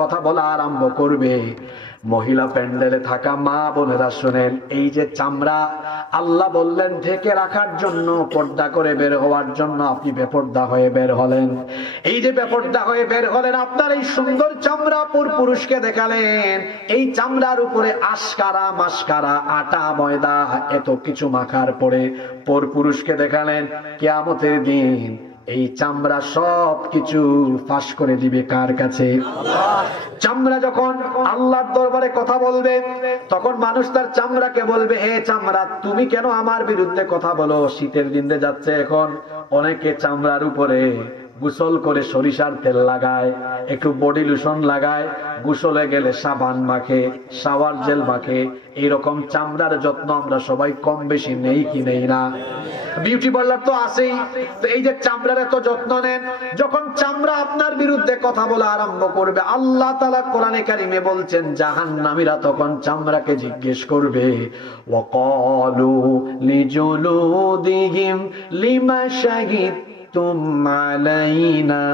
কথা বলা আরম্ভ করবে। মহিলা প্যান্ডেলে থাকা মা বোনেরা শুনেন, এই যে চামড়া আল্লাহ বললেন ঢেকে রাখার জন্য, পর্দা করে বের হওয়ার জন্য, আপনি বেপর্দা হয়ে বের হলেন। এই যে বেপর্দা হয়ে বের হলেন, আপনার এই সুন্দর চামড়া পুরুষকে দেখালেন, এই চামড়ার উপরে আশকারা মাসকারা আটা ময়দা এত কিছু মাখার পরে পুরুষকে দেখালেন। কিয়ামতের দিন এই চামড়া সব কিছু ফাঁস করে দিবে কার কাছে? চামড়া যখন আল্লাহর দরবারে কথা বলবে, তখন মানুষ তার চামড়াকে বলবে, হে চামড়া, তুমি কেন আমার বিরুদ্ধে কথা বলো? শীতের দিনে যাচ্ছে এখন, অনেকে চামড়ার উপরে গোসল করে সরিষার তেল লাগায়, একটু বডি লোশন লাগায়, গোসলে গেলে সাবান মাখে, শাওয়ার জেল মাখে। এইরকম চামড়ার যত্ন আমরা সবাই কম বেশি নেই কি নেই না? বিউটি পার্লার তো আছেই। তো এই যে চামড়ার এত যত্ন নেন, যখন চামড়া আপনার বিরুদ্ধে কথা বলা আরম্ভ করবে, আল্লাহ তাআলা কোরআনে কারিমে বলছেন, জাহান্নামীরা তখন চামড়াকে জিজ্ঞেস করবে, ওয়াকালু লিজুলুদিহিম লিমা শাহিদতুম আলাইনা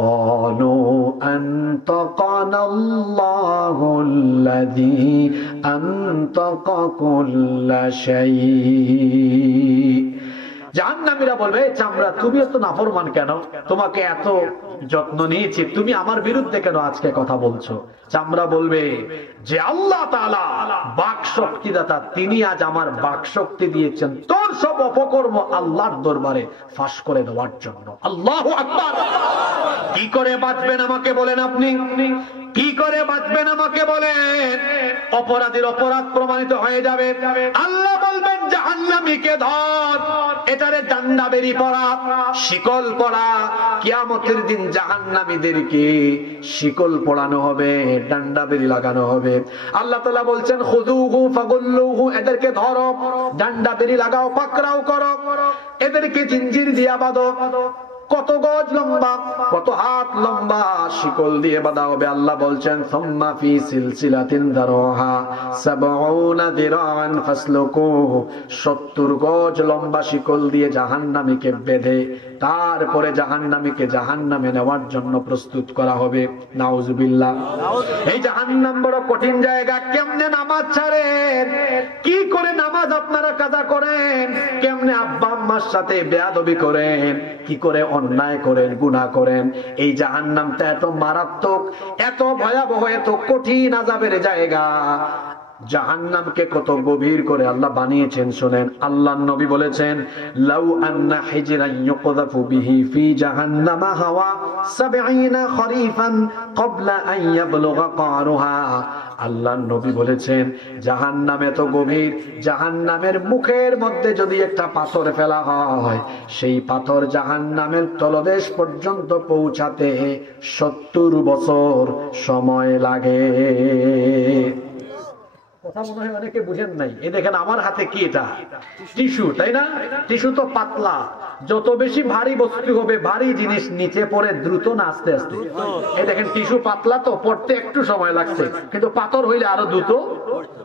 قالوا أنطقنا الله الذي أنطق كل شيء। জাহান্নামীরা বলবে, চামড়া তুমি এত নাফরমান কেন? তোমাকে এত যত্ন নিয়েছি, তুমি আমার বিরুদ্ধে কেন আজকে কথা বলছো? চামড়া বলবে যে আল্লাহ তাআলা বাক শক্তিদাতা, তিনি আজ আমার বাক শক্তি দিয়েছেন তোর সব অপকর্ম আল্লাহর দরবারে ফাঁস করে দেওয়ার জন্য। আল্লাহু আকবার। কি করে বাঁচবেন আমাকে বলেন? আপনি কি করে বাঁচবেন আমাকে বলেন? অপরাধীর অপরাধ প্রমাণিত হয়ে যাবে। আল্লাহ বলবেন, জাহান্নামীকে ধর, এটারে ডান্ডা বেরি পড়া, শিকল পড়া। কিয়ামতের দিন জাহান্নামীদেরকে শিকল পড়ানো হবে, ডান্ডা বেরি লাগানো হবে। আল্লাহ তাআলা বলছেন, খুযুহু ফাগুল্লুহু, এদেরকে ধরো, ডান্ডা বেরি লাগাও, পাকড়াও করো, এদেরকে জিঞ্জির দিয়া বাঁধো। কত গজ লম্বা, কত হাত লম্বা শিকল দিয়ে বাঁধা হবে। আল্লাহ বলছেন, সুম্মা ফি সিলসিলাতিন দারুহা ৭০ যিরাআন ফাসলুকুহু, ৭০ গজ লম্বা শিকল দিয়ে জাহান্নামীকে বেঁধে তারপরে জাহান্নামীকে জাহান্নামে নেওয়ার জন্য প্রস্তুত করা হবে। নাউজুবিল্লাহ। এই জাহান্নাম বড় কঠিন জায়গা। কেমনে নামাজ ছাড়েন, কি করে নামাজ আপনারা কাজা করেন, কেমনে আব্বা আম্মার সাথে বেয়াদবি করেন, কি করে অন্যায় করেন, গুনাহ করেন। এই জাহান্নামটা এত মারাত্মক, এত ভয়াবহ, এত কঠিন আযাবের জায়গা। জাহান্নামকে কত গভীর করে আল্লাহ বানিয়েছেন শুনেন। আল্লাহর নবী বলেছেন, লাউ আন্না হিজরান ইউকযাফু বিহি ফি জাহান্নামা হাওয়া ৭০ খরিফান ক্বাবলা আন ইয়াবলুগা কারুহা। আল্লাহর নবী বলেছেন, জাহান্নাম এত গভীর, জাহান্নামের মুখের মধ্যে যদি একটা পাথর ফেলা হয়, সেই পাথর জাহান্নামের তলদেশ পর্যন্ত পৌঁছাতে ৭০ বছর সময় লাগে। কথা মনে হয় অনেকে বুঝেন নাই। এই দেখেন আমার হাতে কি, এটা টিস্যু, তাই না? টিস্যু তো পাতলা, যত বেশি ভারী বস্তু হবে, ভারী জিনিস নিচে পড়ে দ্রুত না আস্তে আস্তে? এই দেখেন টিস্যু পাতলা তো, পড়তে একটু সময় লাগছে, কিন্তু পাথর হইলে আরো দ্রুত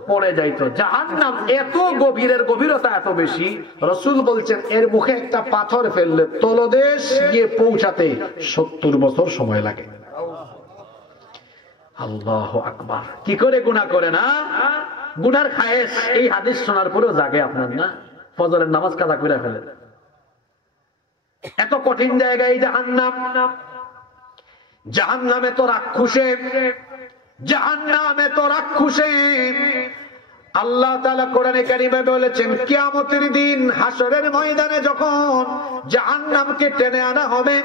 পড়ে যাইতো। জাহান্নাম এত গভীরের গভীরতা এত বেশি, রাসূল বলছেন এর মুখে একটা পাথর ফেললে তলদেশ গিয়ে পৌঁছাতে ৭০ বছর সময় লাগে। আল্লাহু আকবার। কি করে গুনাহ করে না? গুনার খায়েশ এই হাদিস শোনার পরেও জাগে আপনার না? ফজরের নামাজ কাজা করে ফেলেন। এত কঠিন জায়গায় জাহান্নাম। জাহান্নামে তো রাক্ষসে, জাহান্নামে তো রাক্ষসে। আল্লাহ তাআলা কোরআনে কারিমে বলেছেন, কিয়ামতের দিন হাসরের ময়দানে যখন জাহান্নামকে টেনে আনা হবে,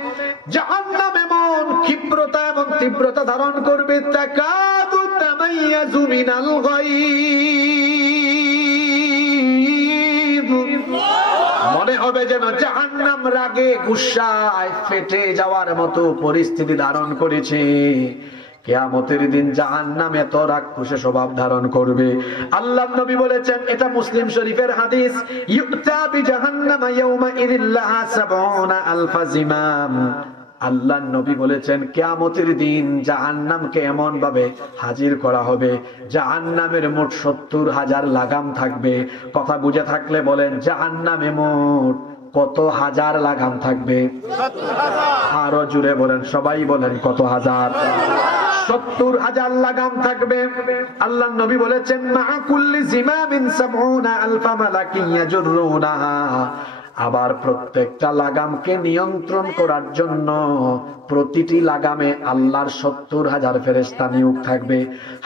জাহান্নাম এমন ক্ষিপ্রতা এবং তীব্রতা ধারণ করবে, তাকাদু তামাইয়াজু মিনাল গায়ব, মনে হবে যেন জাহান্নাম রাগে গুসায় ফেটে যাওয়ার মতো পরিস্থিতি ধারণ করেছে। কিয়ামতের দিন জাহান্নাম এত রাক্ষসে স্বভাব ধারণ করবে। আল্লাহর নবী বলেছেন, এটা মুসলিম শরীফের হাদিস, ইউতা বিজাহান্নামা ইয়াউমা ইযিল লাহা ৭০ আলফা জিমাম। আল্লাহর নবী বলেছেন, কিয়ামতের দিন জাহান্নামকে এমন ভাবে হাজির করা হবে, জাহান্নামের মোট ৭০,০০০ লাগাম থাকবে। কথা বুঝে থাকলে বলেন, জাহান্নামে মোট কত হাজার লাগাম থাকবে? আরো জুড়ে বলেন, সবাই বলেন কত হাজার? 70,000 লাগাম থাকবে। আল্লাহর নবী বলেছেন মা কুল্লি জিমামিন 70,000 মালাকিন ইয়াজুরুনাহা। আবার প্রত্যেকটা লাগামকে নিয়ন্ত্রণ করার জন্য প্রতিটি লাগামে আল্লাহর 70,000 ফেরেশতা নিয়োগ থাকবে।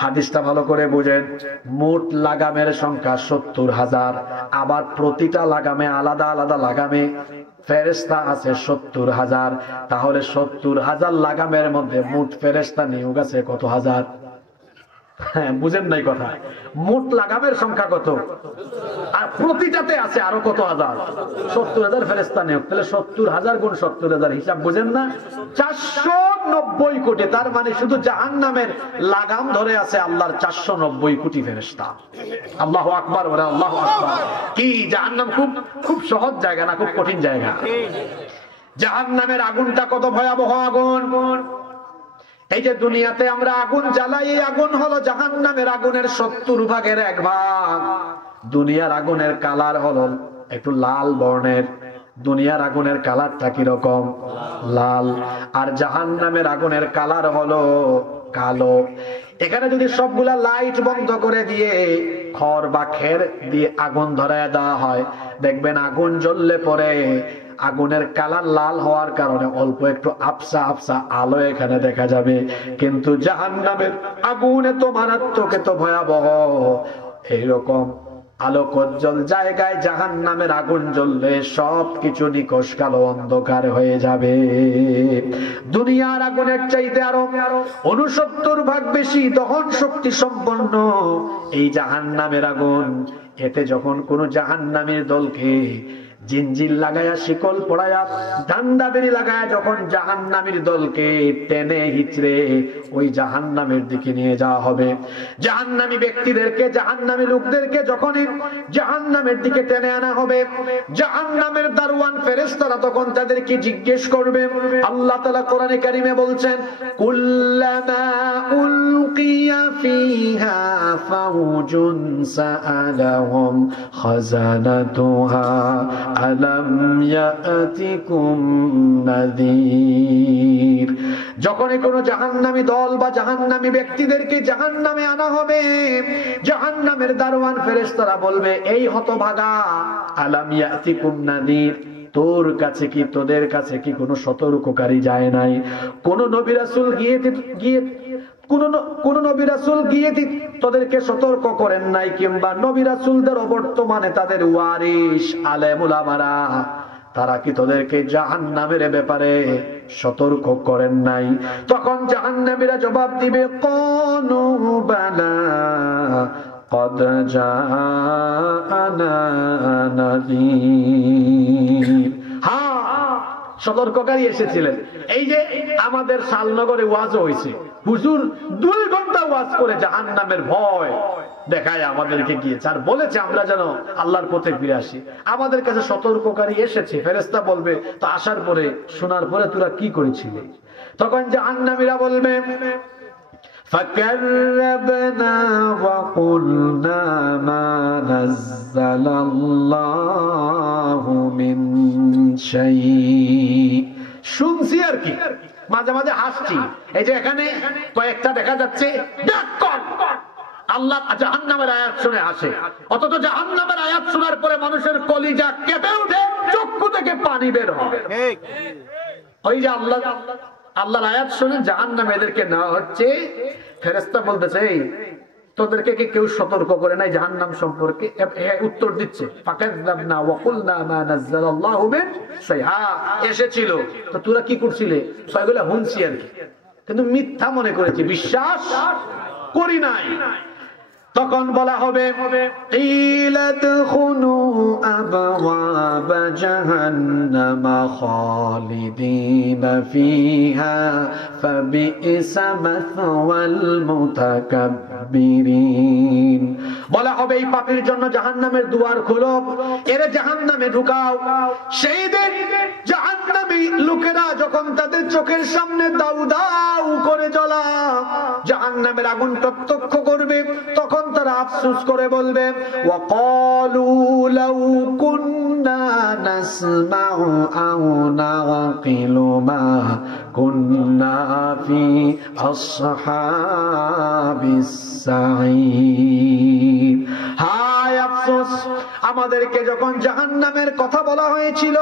হাদিসটা ভালো করে বুঝেন, মোট লাগামের সংখ্যা 70,000, আবার প্রতিটা লাগামে আলাদা আলাদা লাগামে ফেরেশতা আছে 70,000। তাহলে 70,000 লাগামের মধ্যে মোট ফেরেশতা নিয়োগ আছে কত হাজার? হ্যাঁ, বুঝেন নাই কথা। মোট লাগামের সংখ্যা কত? আর প্রতিটাতে আছে আরো কত হাজার? 70,000 ফেরেশতা নিয়োগ। তাহলে 70,000 গুণ 70,000, হিসাব বুঝেন না? 490 কোটি। তার মানে শুধু জাহান্নামের লাগাম ধরে আছে আল্লাহর 490 কোটি ফেরেশতা। আল্লাহু আকবার, ওরা আল্লাহু আকবার। কি জাহান্নাম খুব খুব সহজ জায়গা না, খুব কঠিন জায়গা। জাহান্নামের আগুনটা কত ভয়াবহ আগুন! এই যে দুনিয়াতে আমরা আগুন জ্বালাই, এই আগুন হলো জাহান্নামের আগুনের 70 ভাগের 1 ভাগ। দুনিয়ার আগুনের কালার হলো একটু লাল বর্ণের। দুনিয়ার আগুনের কালারটা কিরকম? লাল। আর জাহান্নামের আগুনের কালার হলো কালো। এখানে যদি সবগুলা লাইট বন্ধ করে দিয়ে খড় বা খের দিয়ে আগুন ধরায় দেওয়া হয়, দেখবেন আগুন জ্বললে পরে আগুনের কালার লাল হওয়ার কারণে অল্প একটু আবসা আবসা আলো এখানে দেখা যাবে। কিন্তু জাহান্নামের আগুন এত মারাত্মক, এত ভয়াবহ, এইরকম আলোকোজ্জ্বল জায়গায় জাহান্নামের আগুন জ্বললে সবকিছু নিকষ কালো অন্ধকার হয়ে যাবে। দুনিয়ার আগুনের চাইতে আরো 69 ভাগ বেশি দহন শক্তি সম্পন্ন এই জাহান্নামের আগুন। এতে যখন কোন জাহান্নামের দলকে জিনজির লাগায়া, শিকল পড়ায়া, ডান্ডা বেরি লাগায়া যখন জাহান্নামীর দলকে টেনে হিচড়ে ওই জাহান্নামের দিকে নিয়ে যাওয়া হবে, জাহান্নামী ব্যক্তিদেরকে, জাহান্নামী লোকদেরকে যখনই জাহান্নামের দিকে টেনে আনা হবে, জাহান্নামের দারওয়ান ফেরেশতারা তখন তাদেরকে জিজ্ঞেস করবে। আল্লাহ তাআলা কোরআনে কারিমে বলছেন, কুল্লামা উলকিয়া ফিহা ফাউজুন সাআলাহুম খাজানাতুহা আলাম ইয়াতিকুম নাযীর। যখনই কোন জাহান্নামী দল বা জাহান্নামী ব্যক্তিদেরকে জাহান্নামে আনা হবে, জাহান্নামের দারওয়ান ফেরেশতারা বলবে, এই হতভাগা, আলাম ইয়াতিকুম নাযীর, তোর কাছে কি, তোদের কাছে কি কোনো সতর্ককারী যায় নাই? কোন নবী রাসূল কোন নবী রাসূল গিয়ে তোদেরকে সতর্ক করেন নাই? কিংবা নবী রাসূলদের বর্তমানে তাদের ওয়ারিস আলেম উলামারা, তারা কি তোদেরকে জাহান্নামের ব্যাপারে সতর্ক করেন নাই? তখন জাহান্নামীরা জবাব দিবে, ক্বালু বালা ক্বাদ জাআনা নাযীর। হ্যাঁ, সতর্ককারী এসেছিলেন। এই যে আমাদের শালনগরে ওয়াজ হয়েছে, হুজুর 2 ঘন্টা ওয়াজ করে জাহান্নামের ভয় দেখায় আমাদেরকে গিয়েছে, আর বলেছে আমরা যেন আল্লাহর পথে ফিরে আসি। আমাদের কাছে সতর্ককারী এসেছে, ফেরেশতা বলবে, তো আসার পরে, শোনার পরে তোরা কি করেছিলি? তখন জাহান্নামীরা বলবে, فَكَذَّبْنَا وَقُلْنَا مَا نَزَّلَ اللَّهُ مِنْ شَيْءٍ। শুনছি আর কি, মাঝে মাঝে হাসছি। এই যে এখানে কয়েকটা দেখা যাচ্ছে আল্লাহ জাহান্নামের আয়াত শুনে হাসে, অথচ জাহান্নামের আয়াত শোনার পরে মানুষের কলিজা কেঁপে উঠে, চক্ষু থেকে পানি বের হয়। ওই যে আল্লাহর আয়াত শুনে জাহান্নামে এদেরকে নেওয়া হচ্ছে, ফেরেশতা বলতেছে, তোদেরকে কি কেউ সতর্ক করে নাই জাহান্নাম সম্পর্কে? উত্তর দিচ্ছে, ফাকাযযাবনা ওয়া কুলনা মা নাযালাল্লাহু মিন শাই। এসেছিল, তো তোরা কি করছিলে? সবগুলা হুনছি আর কি, কিন্তু মিথ্যা মনে করেছি, বিশ্বাস করি নাই। তখন বলা হবে, ইলাদখুলু আবওয়াবা জাহান্নামা খালিদিনা ফিহা ফাবিইসা মাসওয়াল মুতাকাব্বিরিন। বলা হবে, এই পাপীর জন্য জাহান্নামের দুয়ার খোলো, এর জাহান্নামে ঢুকাও। সেই দিন জাহান্নামী লোকেরা যখন তাদের চোখের সামনে দাউ দাউ করে জ্বলা জাহান্নামের আগুন প্রত্যক্ষ করবে, তখন তারা আফসোস করে বলবে, ওয়াকালু লাউ কুন্না নাসমাউ আও নাকিলু মা কুন্না ফি আসহাবিস সাঈর। হায় আফসোস, আমাদেরকে যখন জাহান্নামের কথা বলা হয়েছিল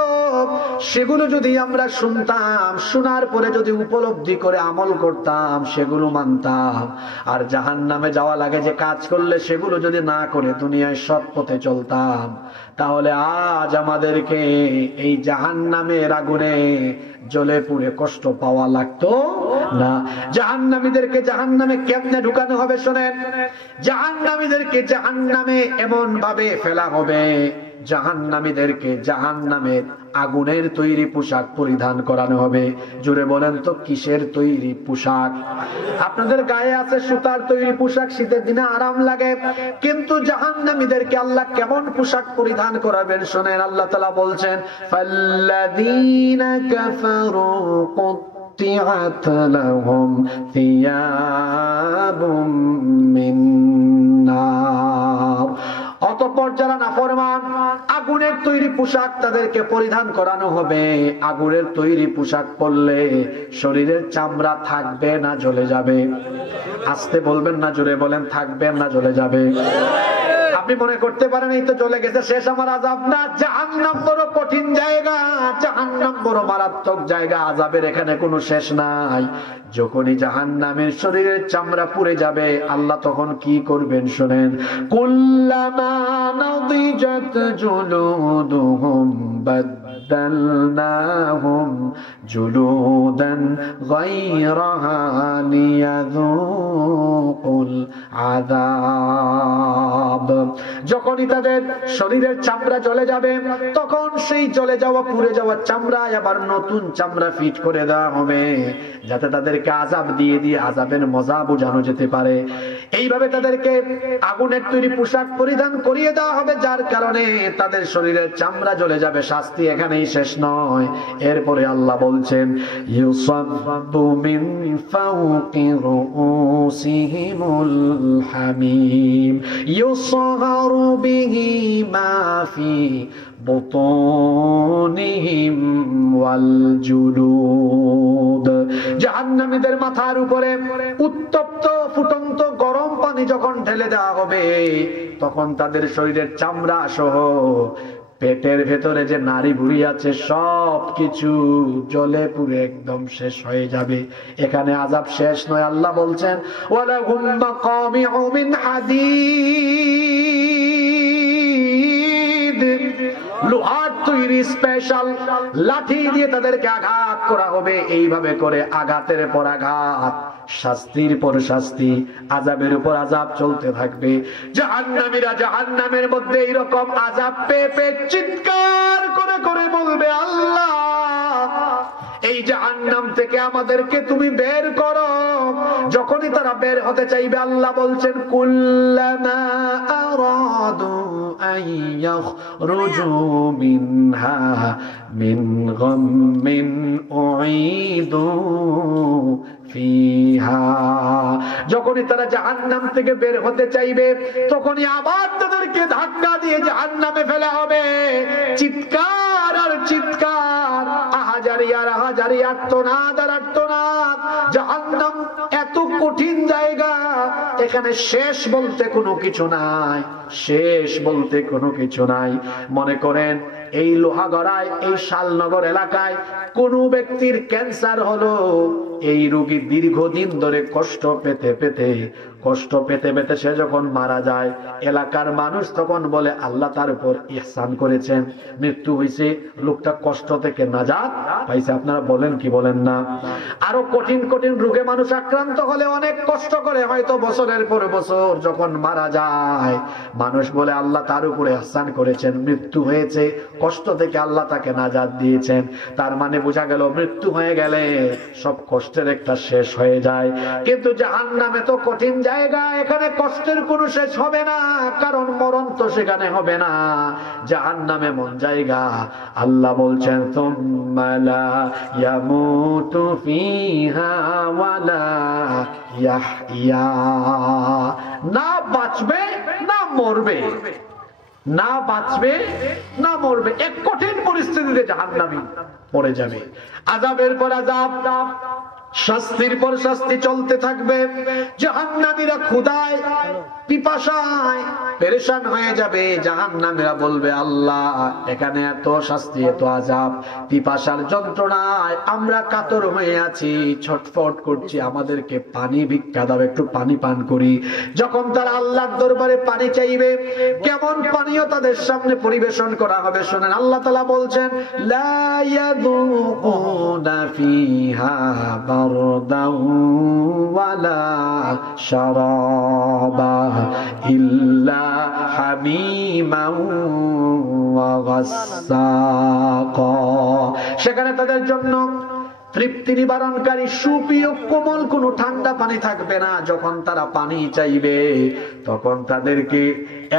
সেগুলো যদি আমরা শুনতাম, শোনার পরে যদি উপলব্ধি করে আমল করতাম, সেগুলো মানতাম, আর জাহান্নামে যাওয়া লাগে যে কাজ করলে সেগুলো যদি না করে দুনিয়ায় সৎ পথে চলতাম, তাহলে আজ আমাদেরকে এই জাহান্নামের আগুনে জ্বলে পুড়ে কষ্ট পাওয়া লাগতো না। জাহান্নামীদেরকে জাহান্নামে কেমনে ঢুকানো হবে শোনেন। জাহান্নামীদেরকে জাহান্নামে এমন ভাবে ফেলা হবে, জাহান্নামীদেরকে জাহান্নামের আগুনের তৈরি পোশাক পরিধান করানো হবে। জোরে বলেন তো কিসের তৈরি পোশাক? আপনাদের গায়ে আছে সুতার তৈরি পোশাক, শীতের দিনে আরাম লাগে, কিন্তু জাহান্নামীদেরকে আল্লাহ কেমন পোশাক পরিধান করাবেন শোনেন। আল্লাহ তাআলা বলছেন, ফাল্লাযীনা কাফারু কুত্তিআত লাহুম থিয়াবুম মিন নার। অতঃপর যারা নাফরমান, আগুনের তৈরি পোশাক তাদেরকে পরিধান করানো হবে। আগুনের তৈরি পোশাক পরলে শরীরের চামড়া থাকবে না জ্বলে যাবে? আস্তে বলবেন না, জোরে বলেন, থাকবে না জ্বলে যাবে? আপনি মনে করতে পারেন এই তো চলে গেছে, শেষ আমার আযাব না। জাহান্নাম বড় কঠিন জায়গা, জাহান্নাম বড় মারাত্মক জায়গা, আযাবের এখানে কোনো শেষ নাই। যখনই জাহান্নামের শরীরের চামড়া পুড়ে যাবে আল্লাহ তখন কি করবেন শোনেন। কুল্লামা নাদিজাত জুলুদুহুম বাদদালনাহুম জুলুদান গায়রাহা লিয়াযুকুল আযাব। যখনই তাদের শরীরের চামড়া জ্বলে যাবে তখন সেই জ্বলে যাওয়া পুড়ে যাওয়া চামড়ায় আবার নতুন চামড়া ফিট করে দেওয়া হবে, যাতে তাদেরকে আযাব দিয়ে দিয়ে আযাবের মজা বোঝানো যেতে পারে। এইভাবে তাদেরকে আগুনের তৈরি পোশাক পরিধান করিয়ে দেওয়া হবে, যার কারণে তাদের শরীরের চামড়া জ্বলে যাবে। শাস্তি এখানেই শেষ নয়, এরপরে আল্লাহ বলছেন, ইউসাব্বু মিন ফাওকি রুউসিহিমুল হামিম ইউসহারু বিহি মা ফি বুতুনিহিম ওয়াল জুলুদ। জাহান্নামীদের মাথার উপরে উত্তপ্ত ফুটন্ত গরম পানি যখন ঢেলে দেওয়া হবে তখন তাদের শরীরের চামড়া সহ পেটের ভেতরে যে নাড়ি ভুঁড়ি আছে সব কিছু জ্বলে পুড়ে একদম শেষ হয়ে যাবে। এখানে আযাব শেষ নয়, আল্লাহ বলছেন, ওয়ালাহুম মাকামিউ মিন হাদীদ। লোহার তৈরি স্পেশাল লাঠি দিয়ে তাদেরকে আঘাত করা হবে। এইভাবে করে আঘাতের পর আঘাত, শাস্তির পর শাস্তি, আযাবের উপর আযাব চলতে থাকবে। জাহান্নামীরা জাহান্নামের মধ্যে এইরকম আযাব পেয়ে পেয়ে চিৎকার করে করে বলবে, আল্লাহ এই জাহান্নাম থেকে আমাদেরকে তুমি বের করো। যখনই তারা বের হতে চাইবে আল্লাহ বলছেন, কুল্লামা আরাদু আন ইয়াখরুজু মিনহা মিন গাম্মিন উঈদু ফিহা। যখনই তারা জাহান্নাম থেকে বের হতে চাইবে তখনই আবার তাদেরকে ধাক্কা দিয়ে জাহান্নামে ফেলা হবে। চিৎকার আর চিৎকার, আহাজারি আর আহাজারি, আর্তনাদ আর আর্তনাদ। জাহান্নাম এত কঠিন জায়গা, এখানে শেষ বলতে কোনো কিছু নাই, শেষ বলতে কোনো কিছু নাই। মনে করেন এই লোহাগড়ায়, এই শালনগর এলাকায় কোন ব্যক্তির ক্যান্সার হলো, এই রোগী দীর্ঘদিন ধরে কষ্ট পেতে পেতে সে যখন মারা যায়, এলাকার মানুষ তখন বলে আল্লাহ তার উপর ইহসান করেছেন, মৃত্যু হয়েছে, লোকটা কষ্ট থেকে নাজাত পাইছে। আপনারা বলেন কি বলেন না? আরো কঠিন কঠিন রোগে মানুষ আক্রান্ত হলে অনেক কষ্ট করে, হয়তো বছরের পর বছর, যখন মারা যায় মানুষ বলে আল্লাহ তার উপরে ইহসান করেছেন, মৃত্যু হয়েছে, কষ্ট থেকে আল্লাহ তাকে নাজাত দিয়েছেন। তার মানে বোঝা গেল মৃত্যু হয়ে গেলে সব কষ্টের একটা শেষ হয়ে যায়। কিন্তু জাহান্নামে তো কঠিন জায়গা, এখানে কষ্টের কোনো শেষ হবে না, কারণ মরণ তো সেখানে হবে না। জাহান্নামে এমন জায়গা, আল্লাহ বলছেন, সুম্মা লা ইয়ামুতু ফিহা ওয়ালা ইয়াহইয়া। না বাঁচবে না মরবে, না বাঁচবে না মরবে, এক কঠিন পরিস্থিতিতে জাহান্নামী পড়ে যাবে। আযাবের পর আযাব, শাস্তির পর শাস্তি চলতে থাকবে। জাহান্নামীরা ক্ষুধায় পিপাসায় পেরেশান হয়ে যাবে। জাহান্নামীরা বলবে, আল্লাহ এখানে এত শাস্তি, এত আযাব, পিপাসার যন্ত্রণায় আমরা কাতর হয়ে আছি, ছটফট করছি, আমাদেরকে পানি ভিক্ষা দাও, একটু পানি পান করি। যখন তারা আল্লাহর দরবারে পানি চাইবে, কেমন পানীয় তাদের সামনে পরিবেশন করা হবে শোনেন। আল্লাহ তাআলা বলছেন, লা ইয়াযুকুনা ফিহা বারদাও ওয়ালা শারাবা ইল্লা হামিমান ওয়া গাসসাকা। সেখানে তাদের জন্য তৃপ্তি নিবারণকারী সুপ্রিয় কোমল কোন ঠান্ডা পানি থাকবে না। যখন তারা পানি চাইবে তখন তাদেরকে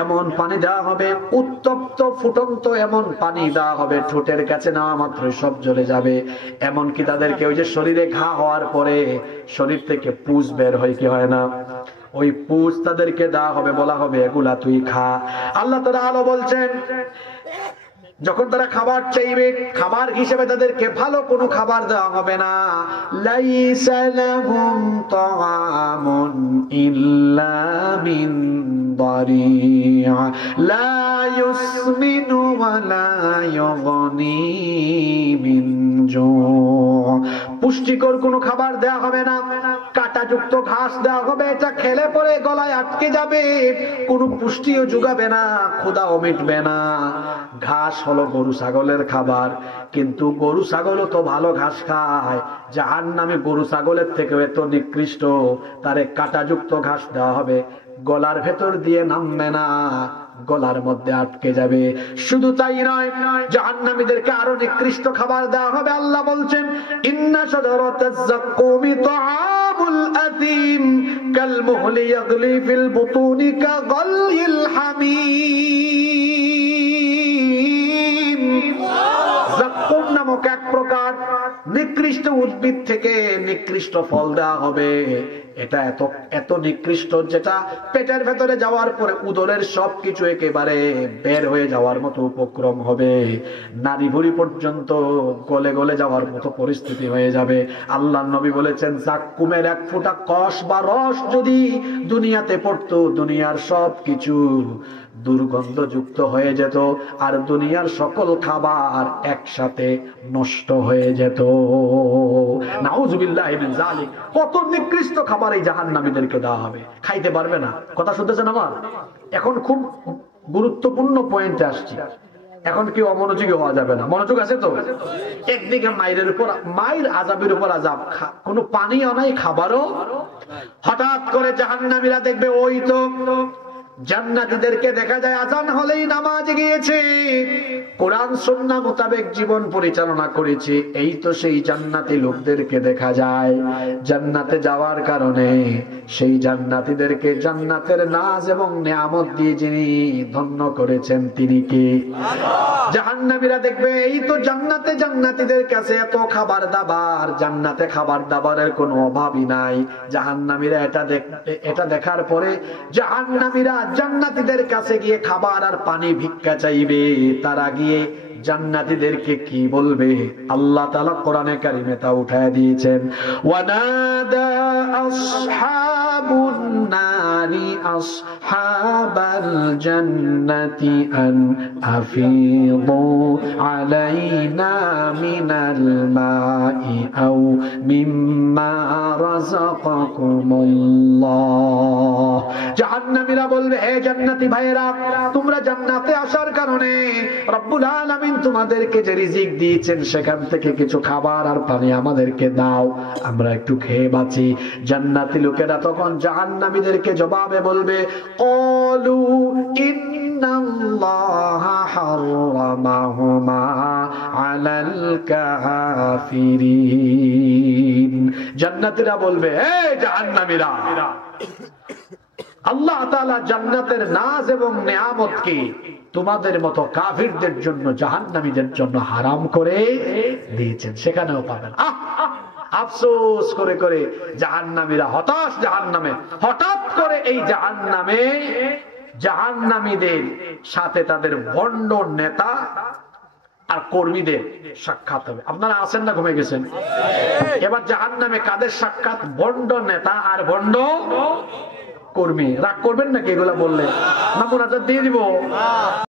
এমন পানি দেওয়া হবে, উত্তপ্ত ফুটন্ত এমন পানি দেওয়া হবে, ঠোঁটের কাছে নেওয়া মাত্র সব জ্বলে যাবে। এমনকি তাদেরকে ওই যে শরীরে ঘা হওয়ার পরে শরীর থেকে পুষ বের হয়, কি হয় না, ওই পুষ তাদেরকে দেওয়া হবে, বলা হবে এগুলা তুই খা। আল্লাহ তাআলা আলো বলছেন, যখন তারা খাবার চাইবে, খাবার হিসেবে তাদেরকে ভালো কোনো খাবার দেওয়া হবে না। লাইসা লাহুম তাআমুন ইল্লা মিন দারিআ লা ইউসমিনু ওয়া লা ইউগনি মিন জু'। পুষ্টিকর কোনো খাবার দেওয়া হবে না, কাঁটাযুক্ত ঘাস দেওয়া হবে, এটা খেলে পরে গলায় আটকে যাবে, কোনো পুষ্টিও যোগাবে না, ক্ষুধাও মিটবে না। ঘাস হলো গরু ছাগলের খাবার, কিন্তু গরু ছাগলও তো ভালো ঘাস খায়। জাহান্নামে গরু ছাগলের থেকে এত নিকৃষ্ট, তারে কাঁটাযুক্ত ঘাস দেওয়া হবে, গলার ভেতর দিয়ে নামবে না, গলার মধ্যে আটকে যাবে। শুধু তাই নয়, জাহান্নামীদেরকে আরো নিকৃষ্ট খাবার দেওয়া হবে। আল্লাহ বলছেন, ইন্না শাজারাতাজ যাক্কুমি তাআমুল আযীম কাল মুহলি ইয়াগলি ফিল বুতুনি কা গালইল হামীম। যাক্কুম নামক এক প্রকার নিকৃষ্ট উদ্ভিদ থেকে নিকৃষ্ট ফল দেওয়া হবে। এটা এত এত নিকৃষ্ট, যেটা পেটের ভেতরে যাওয়ার পরে উদরের সবকিছু একেবারে বের হয়ে যাওয়ার মতো উপক্রম হবে, নারী ভুঁড়ি পর্যন্ত গলে গলে যাওয়ার মতো পরিস্থিতি হয়ে যাবে। আল্লাহর নবী বলেছেন, যাক্কুমের এক ফোঁটা কষ বা রস যদি দুনিয়াতে পড়তো, দুনিয়ার সবকিছু দুর্গন্ধযুক্ত হয়ে যেত, আর দুনিয়ার সকল খাবার একসাথে নষ্ট হয়ে যেত। নাউযুবিল্লাহি মিন যালিক। কত নিকৃষ্ট খাবার এই জাহান্নামীদেরকে দেওয়া হবে, খাইতে পারবে না। কথা শুনতেছেন আমার? এখন খুব গুরুত্বপূর্ণ পয়েন্টে আসছি। এখন কেউ অমনোযোগী হওয়া যাবে না, মনোযোগ আছে তো? একদিকে মায়ের উপর মায়ের, আযাবের উপর আযাব, কোনো পানিও নাই, খাবারও। হঠাৎ করে জাহান্নামীরা দেখবে, ওই তো জান্নাতীদেরকে দেখা যায় আজান হলেই নামাজে গিয়েছে, কোরআন সুন্নাহ মোতাবেক জীবন পরিচালনা করেছে। এই তো সেই জান্নাতি লোকদেরকে দেখা যায়। জান্নাতে যাওয়ার কারণে সেই জান্নাতীদেরকে জান্নাতের নাজ এবং নিয়ামত দিয়ে যিনি ধন্য করেছেন, তিনি কে? জাহান্নামীরা দেখবে, এই তো জান্নাতে জান্নাতীদের কাছে এত খাবার দাবার, জান্নাতে খাবার দাবারের কোনো অভাবই নাই। জাহান্নামীরা এটা দেখার পরে জাহান্নামীরা জান্নাতীদের কাছে গিয়ে খাবার আর পানি ভিক্ষা চাইবে। তারা গিয়ে জান্নাতীদেরকে কি বলবে? আল্লাহ তাআলা কোরআনে কারিমে তা উঠায় দিয়েছেন, ওয়ানাদা আসহাবুন নারি আসহাবাল জান্নাতি আন আফিদু আলাইনা মিনাল মাই আও মিম্মা রাযাকাকুমুল্লাহ। জাহান্নামীরা বলবে, হে জান্নাতি ভাইরা, তোমরা জান্নাতে আসার কারণে রব্বুল আলামিন তোমাদেরকে যে রিজিক দিয়েছেন, সেখান থেকে কিছু খাবার আর পানি আমাদেরকে দাও, আমরা একটু খেয়ে বাঁচি। জান্নাতি লোকেরা তখন জাহান্নামীদেরকে জবাবে বলবে, ক্বালু ইন্নাল্লাহা হারামাহুমা আলাল কাফিরিন। জান্নাতীরা বলবে, হে জাহান্নামীরা, আল্লাহ তাআলা জান্নাতের নাজ এবং নিয়ামতকে তোমাদের মতো কাফিরদের জন্য, জাহান্নামীদের জন্য হারাম করে দিয়েছেন, সেখানেও পাবেন। আফসোস করে করে জাহান্নামীরা হতাশ। জাহান্নামে হঠাৎ করে এই জাহান্নামে জাহান্নামীদের সাথে তাদের ভণ্ড নেতা আর কর্মীদের সাক্ষাৎ হবে। আপনারা আছেন না ঘুমে গেছেন? এবার জাহান্নামে কাদের সাক্ষাৎ? ভণ্ড নেতা আর ভণ্ড কর্মী। রাগ করবেন নাকি এগুলা বললে? না মুনাজাত দিয়ে দিব?